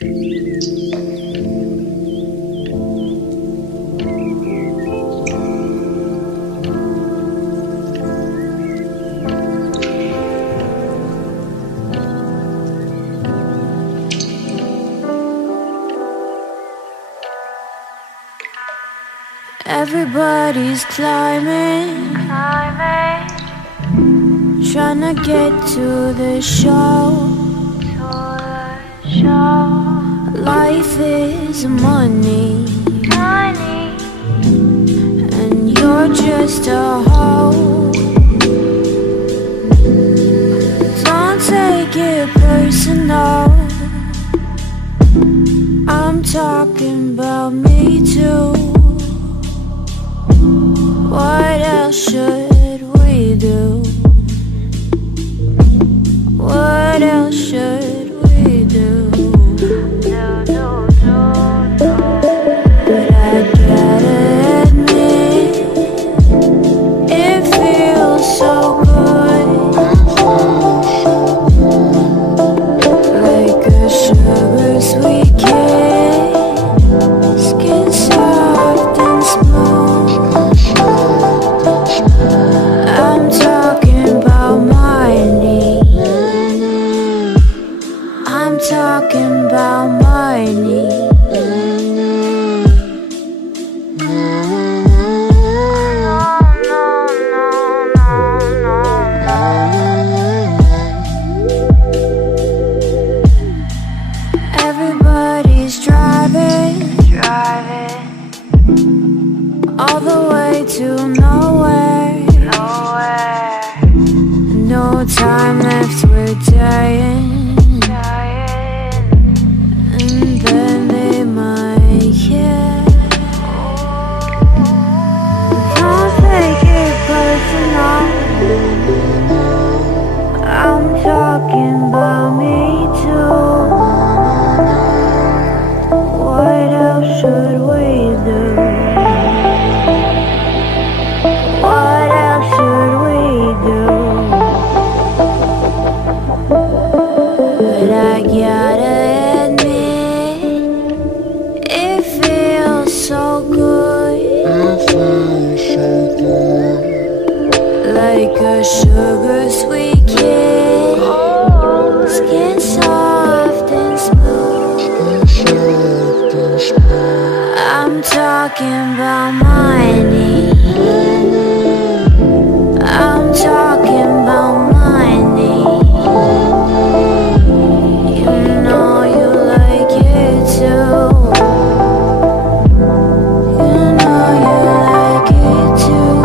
Everybody's climbing, trying to get to the show. Life is money, and you're just a hoe. Don't take it personal, I'm talking about me too. What else should we do? What else should we do? But I gotta admit, it feels so good, like a sugar sweet kiss, skin soft and smooth. I'm talking about my knee. I'm talking about my knee. Everybody's driving all the way to nowhere. No time left, we're dying. And then they might care. Don't take it personal, I'm talking about me too. What else should we do? What else should we do? But I gotta admit, it feels so good, like a sugar sweet kiss, skin soft and smooth. I'm talking about my knee. I'm talking about my knee. You know you like it too. You know you like it too.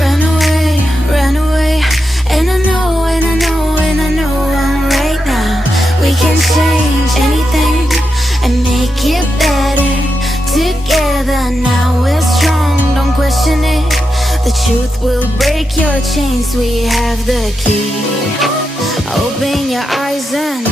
Run away, run away. And I know, and I know, and I know I'm right now. We can change anything and make it better together. Now we're strong, don't question it. The truth will break your chains. We have the key. Open your eyes and